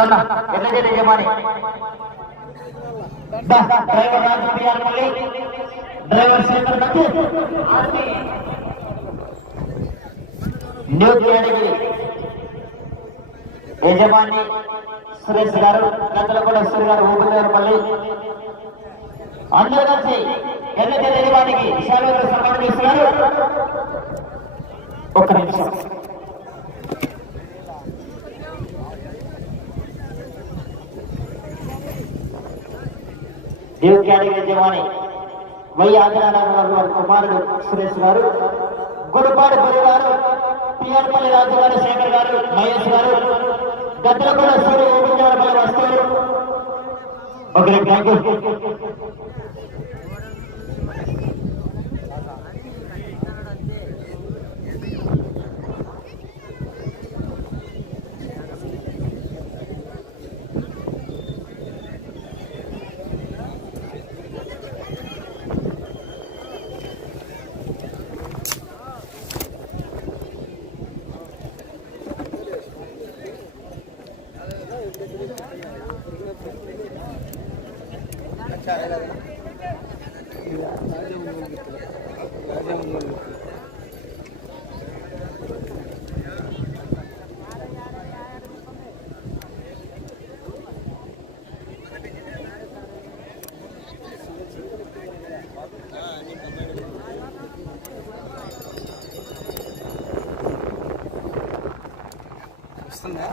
దొన్న ఎన్నజీ యజమాని? Driver Raju P R. Driver Shekhar Dattu new category యజమాని సురేష్ గారు గంటల సురేష్ గారు ఊపిరి మళ్ళీ. అందరూ కలిసి ఎన్నజీ యజమానికి సెలవులు సన్మానం చేస్తున్నారు నిమిషం. దేవ్ కేటగిరీ యజమాని వై ఆదినారాయణ వారి కుమారుడు సురేష్ గారు గుడిపాడు గురు గారు పిఆర్పల్లి రాజు గారు శేఖర్ గారు మహేష్ గారు గద్దలకొండ సూర్య ఊపించారు మన వస్తువులు ఓకే థ్యాంక్ యూ వస్తుందా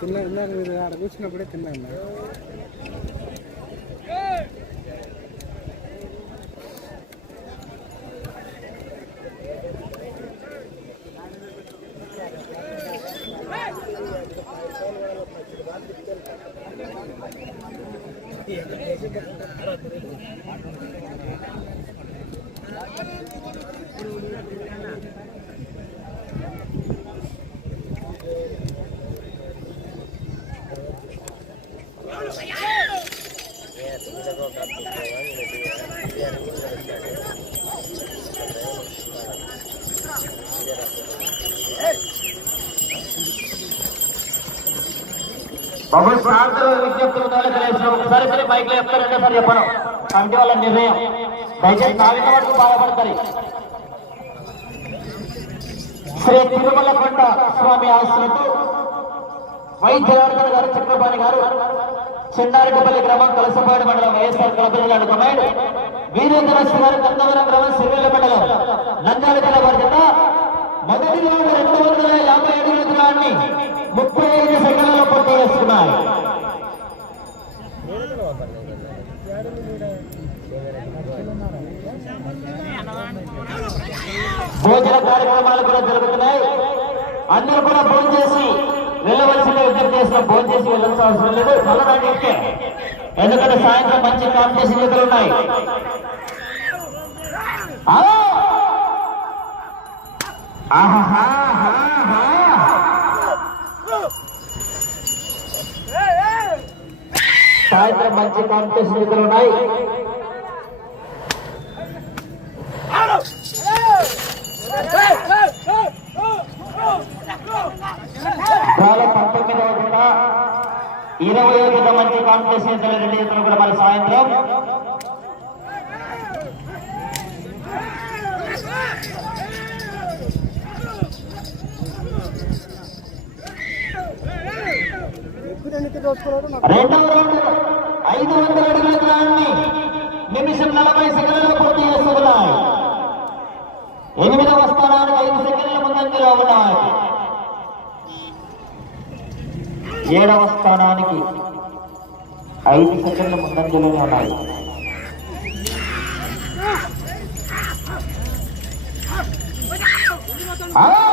తిన్నా తిన్నారు మీరు ఆడ కూర్చున్నప్పుడే తిన్నాను బాబు విజ్ఞప్తులు ఒకసారి బైక్ సార్ చెప్పడం అంటే వాళ్ళ నిర్ణయం. దయచేసి నాలుగు వరకు బాధపడతారు. శ్రీ తిరుమల కొండ స్వామి ఆశ్రమతో వై జనార్దన్ గారు చక్రపాణి గారు చెన్నారెడ్డిపల్లి గ్రామం కలసపాడు మండలం వైఎస్ఆర్ కలపల్లి జిల్లా కమాండ్ వీరేంద్రశ్రీ గారు కందవరం గ్రామం సిరివెల్ల మండలం నంద్యాల జిల్లా వారి మొదటి రౌండ్ రెండు వందల యాభై అడుగుల దూరాన్ని ముప్పై ఐదు సెకండ్లలో పూర్తి చేస్తున్నాయి భోజన కార్యక్రమాలు కూడా జరుగుతున్నాయి అందరూ కూడా భోజనం చేసి వెళ్ళవలసిన విజ్ఞప్తి చేసిన భోజనం చేసి వెళ్ళాల్సిన అవసరం లేదు మళ్ళీ ఎక్కే ఎందుకంటే సాయంత్రం మంచి కాంపిటీషన్ ఎదురు ఉన్నాయి హలో! సాయంత్రం మంచి కాంపిటీషన్ ఎదురు ఉన్నాయి. చాలా పంతొమ్మిదవ కూడా ఇరవై ఒకటి మంచి కాంపిటీషన్ రెండు కూడా మన సాయంత్రం. రెండవ రౌండ్ ఐదు వందల అడుగుల గ్రామాన్ని నిమిషం నలభై సెకండ్లు పూర్తి చేస్తున్నాయి ఎనిమిదవ స్థానానికి ఐదు సెకండ్ల ముందంజలో ఏడవ స్థానానికి ఐదు సెకండ్ల ముందంజలో ఉన్నాయి. Ah!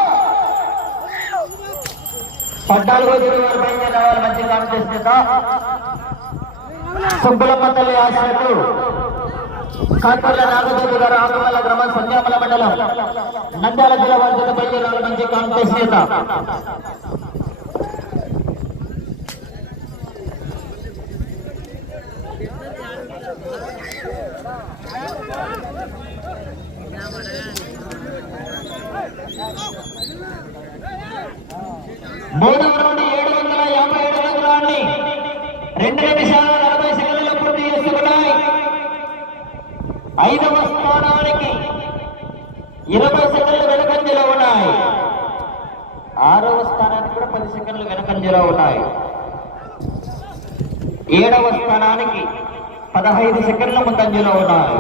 పద్నాలుగో తేదీ వారు బయలుదేరి రావాలి మంచి కాంపిటీషన్ సుబ్బలమ్మ తల్లి ఆశ్రయకు కాకర్ల నాగదేవి గారు ఆకుమల్ల గ్రామం సంధ్యామల మండలం నంద్యాల జిల్లా వారి చేత బయలుదేరి రావాలి మంచి కాంపిటీషన్ మూడవ రౌండ్ ఏడు వందల యాభై ఏడు దూరాన్ని రెండు నిమిషాల నలభై సెకండ్లలో పూర్తి చేసుకున్నాయి ఐదవ స్థానానికి ఇరవై సెకండ్లు వెనకంజలో ఉన్నాయి ఆరవ స్థానానికి కూడా పది సెకండ్లు వెనకంజలో ఉన్నాయి ఏడవ స్థానానికి పదహైదు సెకండ్ల ముందంజలో ఉన్నాయి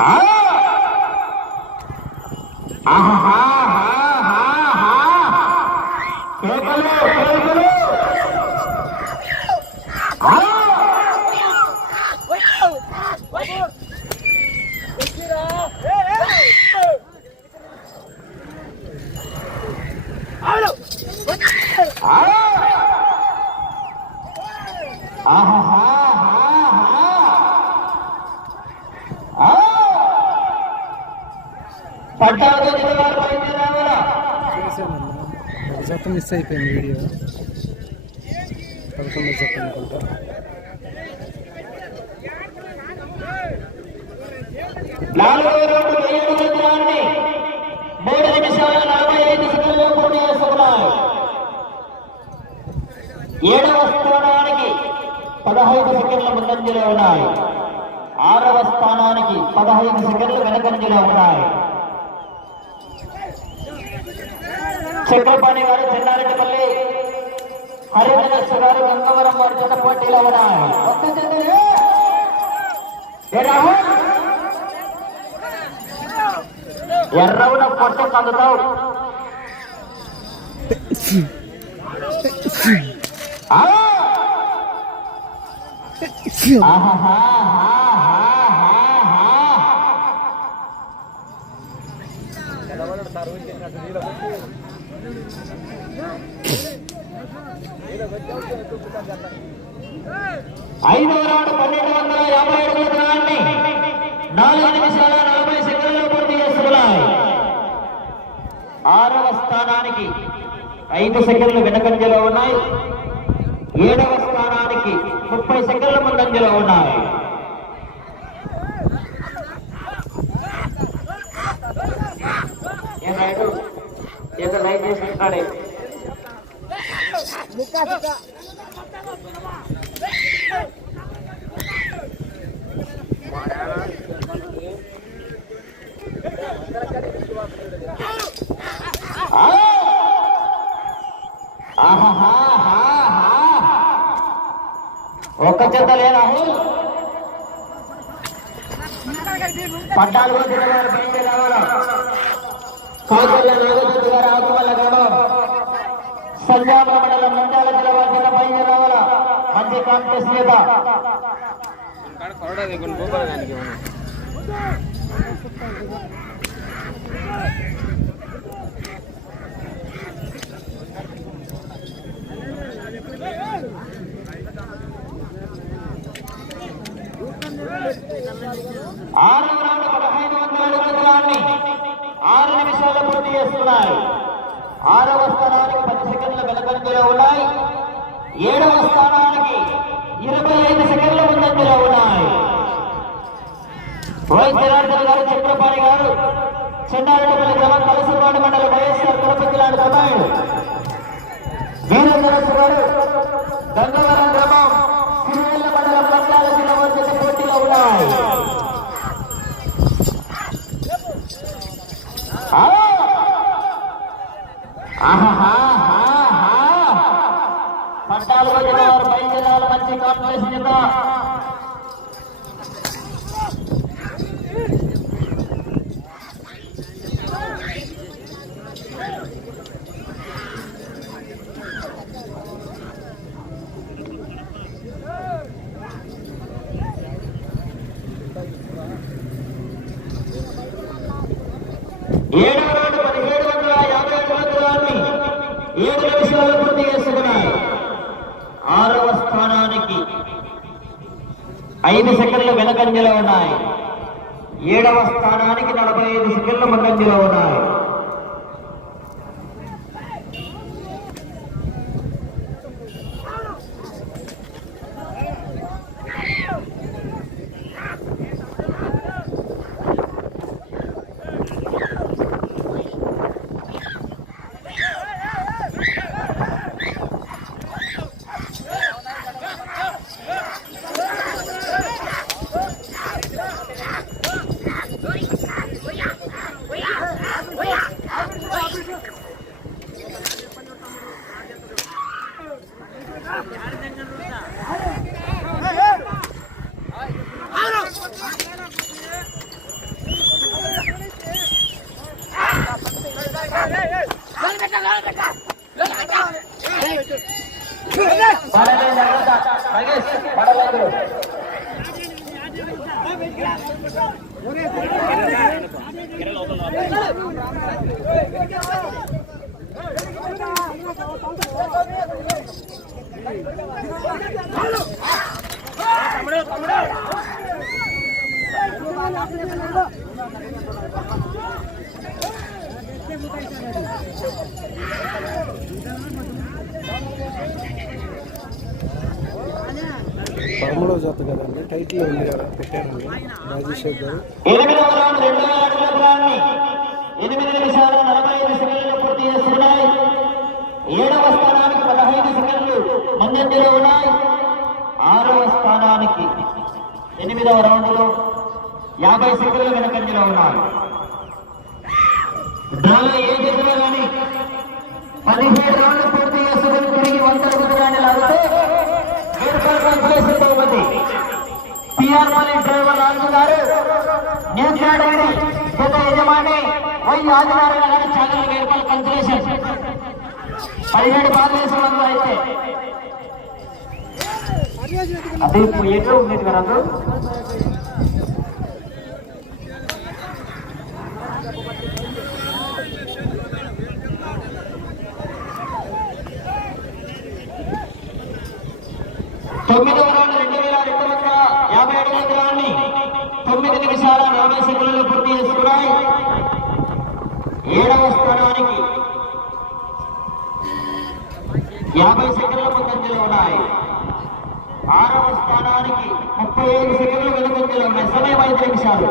ఆ! ఆహాహాహాహా! కేకలు, కేకలు! ఆ! ఆ! ఒక జత మిస్ అయిపోయింది వీడియో. పదకొండు జత అనుకుంటా. నాలుగవ రౌండ్ వెయ్యి దూరాన్ని మూడు నిమిషాల నలభై ఐదు సెకండ్లు పూర్తి చేసుకున్నాయి ఏడవ స్థానానికి పదహైదు సెకండ్ల ముందంజలో ఉన్నాయి. ఆరవ స్థానానికి పదహైదు సెకండ్లు వెనకంజలో ఉన్నాయి. చక్రపాణి గారు చెన్నారెడ్డిపల్లి హరినగర్ గారు గంగవరం వారి జత పోటీలో ఉన్నాయి. ఎర్రవున పొట్ట కందుతావు. ఆ! ఆహాహాహాహాహా. ఐదవ రౌండ్ పన్నెండు వందల యాభై ఏడు దూరాన్ని నాలుగు నిమిషాల నలభై సెకండ్లు పూర్తి చేస్తున్నాయి ఆరవ స్థానానికి ఐదు సెకండ్లు వెనకంజలో ఉన్నాయి. ఏడవ స్థానానికి ముప్పై సెకండ్ల ముందంజలో ఉన్నాయి. ఏం ఏదో ఒక్క చెత్త లేదా పద్నాలుగో జిల్లా వారు బయలుదేరి రావాలా కాకర్ల నాగచంద్ర గారు ఆకుమల్ల గ్రామం సంజామల మండలం నంద్యాల జిల్లా వారి కింద బయలుదేరి రావాలా మంచి కాంగ్రెస్ నేత ఆరు రౌండ్ పదహైదు వందల అడుగుల దూరాన్ని ఆరు నిమిషాల్లో పూర్తి చేస్తున్నాయి ఆరవ స్థానానికి పది సెకండ్ల వెనకంజలో ఉన్నాయి ఏడవ స్థానానికి ఇరవై ఐదు సెకండ్ల ముందంజలో ఉన్నాయి రోహిత్ జనార్దన్ గారు చక్రపాణి గారు చెన్నారెడ్డిపల్లి గ్రామం కలసపాడు మండలం వైఎస్ఆర్ కడప జిల్లాకు సభ్యుడు వీరేంద్రస్ గారు గంగవరం గ్రామం సిరివెల్ల మండలం నంద్యాల జిల్లా మధ్య పోటీలో ఉన్నాయి ఆ! ఆహాహాహాహా. పద్నాలుగో జిల్లా వారు బయలుదేరాలి మంచి కాంపిటీషన్ చేత ఏడవ పదిహేడు వందల యాభై అడుగుల దూరాన్ని ఏడు నిమిషాలు పూర్తి చేసుకున్నాయి ఆరవ స్థానానికి ఐదు సెకండ్లు వెనకంజలో ఉన్నాయి. ఏడవ స్థానానికి నలభై ఐదు సెకండ్లు ముందంజలో ఉన్నాయి. పడలేదు జాగ్రత్త. పరమలో జాత కదండి టైటిల్ ఉంది కదా పెట్టారండి. రాజేశ్వర్ గారు. ఎనిమిది నిమిషాల నలభై ఐదు సెకండ్లు పూర్తి చేస్తున్నాయి. ఏడవ స్థానానికి పదహైదు సెకండ్లు ముందంజలో ఉన్నాయి. ఆరవ స్థానానికి ఎనిమిదవ రౌండ్లో యాభై సెకండ్లు వెనకంజలో ఉన్నాయి. డ్రాలో ఏ జట్టులో కానీ పదిహేడు రాళ్ళు పూర్తి చేసుకుని తిరిగి వంద దూరాన్ని లాగితే పిఆర్ మాలి డ్రైవర్ రాజు గారు న్యూజిలాండ్ గత యజమాని వై ఆదినారాయణ గారు చాలా ఏర్పాటు కన్సలేషన్ పదిహేడు భారతదేశంలో అయితే. అదే ఎట్లా ఉండేది కదా అందరూ? తొమ్మిదవ రౌండ్ రెండు వేల రెండు వందల యాభై ఏడు దూరాన్ని తొమ్మిది నిమిషాల నలభై సెకండ్లు పూర్తి చేసుకున్నాయి ఏడవ స్థానానికి యాభై సెకండ్ల ముందంజలో ఉన్నాయి ఆరవ స్థానానికి ముప్పై ఐదు సెకండ్లు వెనుకంజలో ఉన్నాయి సమయం ఐదు నిమిషాలు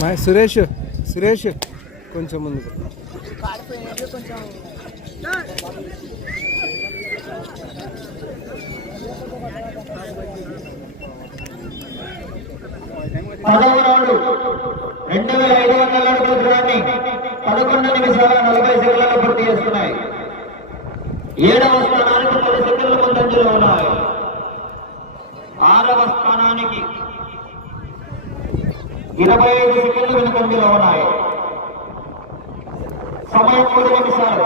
మా సురేష్ సురేష్ కొంచెం ముందు. పదవ రౌండ్. రెండు వేల ఐదు వందల అడుగుల దూరాన్ని పదకొండు నిమిషాల నలభై సెకండ్లలో పూర్తి చేస్తున్నాయి. ఏడవ స్థానానికి పది సెకండ్ల ముందంజలో ఉన్నాయి. ఆరవ స్థానానికి ఇరవై ఐదు సెకండ్లు వెనుకంజలో ఉన్నాయి. సమయం కూడా నిమిషాలు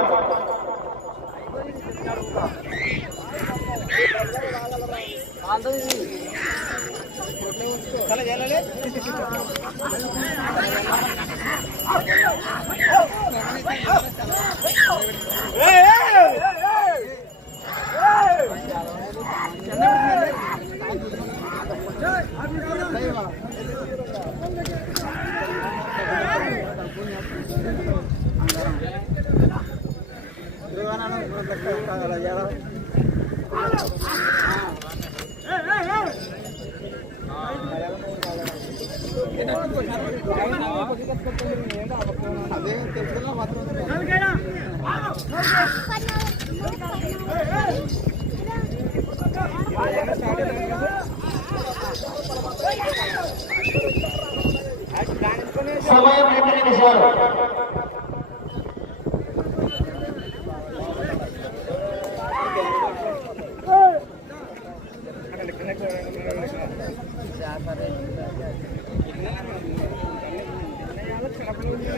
సమయం రెండు నిమిషాలు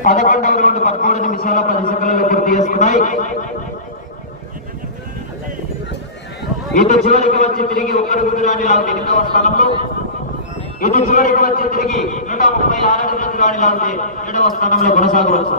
పదకొండవ రెండు పదమూడు నిమిషాల పది సెకండ్లు పూర్తి చేసుకున్నాయి. ఇటు చివరికి వచ్చి తిరిగి ఒక్కడు గుజరాని లాంటి రెండవ స్థానంలో ఇటు చివరికి వచ్చి తిరిగి నూట ముప్పై ఆరు గుజరాని లాంటి రెండవ స్థానంలో కొనసాగవచ్చు.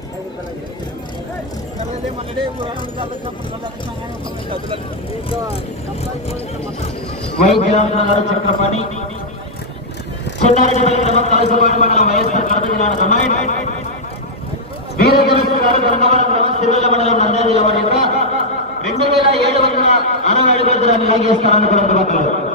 నిమిషం చక్రపాణి చెన్నారెడ్డి గ్రామం కాళేశ్వరపాటి మండలం వైఎస్ఆర్ కడప జిల్లా కమాండ్ వీరగణేశ్వర గారు గంగవరం గ్రామం సిరివెల్ల మండలం నంద్యాల జిల్లా రెండు వేల ఏడు వందల అరవై అడుగుల దూరాన్ని లాగేస్తారని కూడా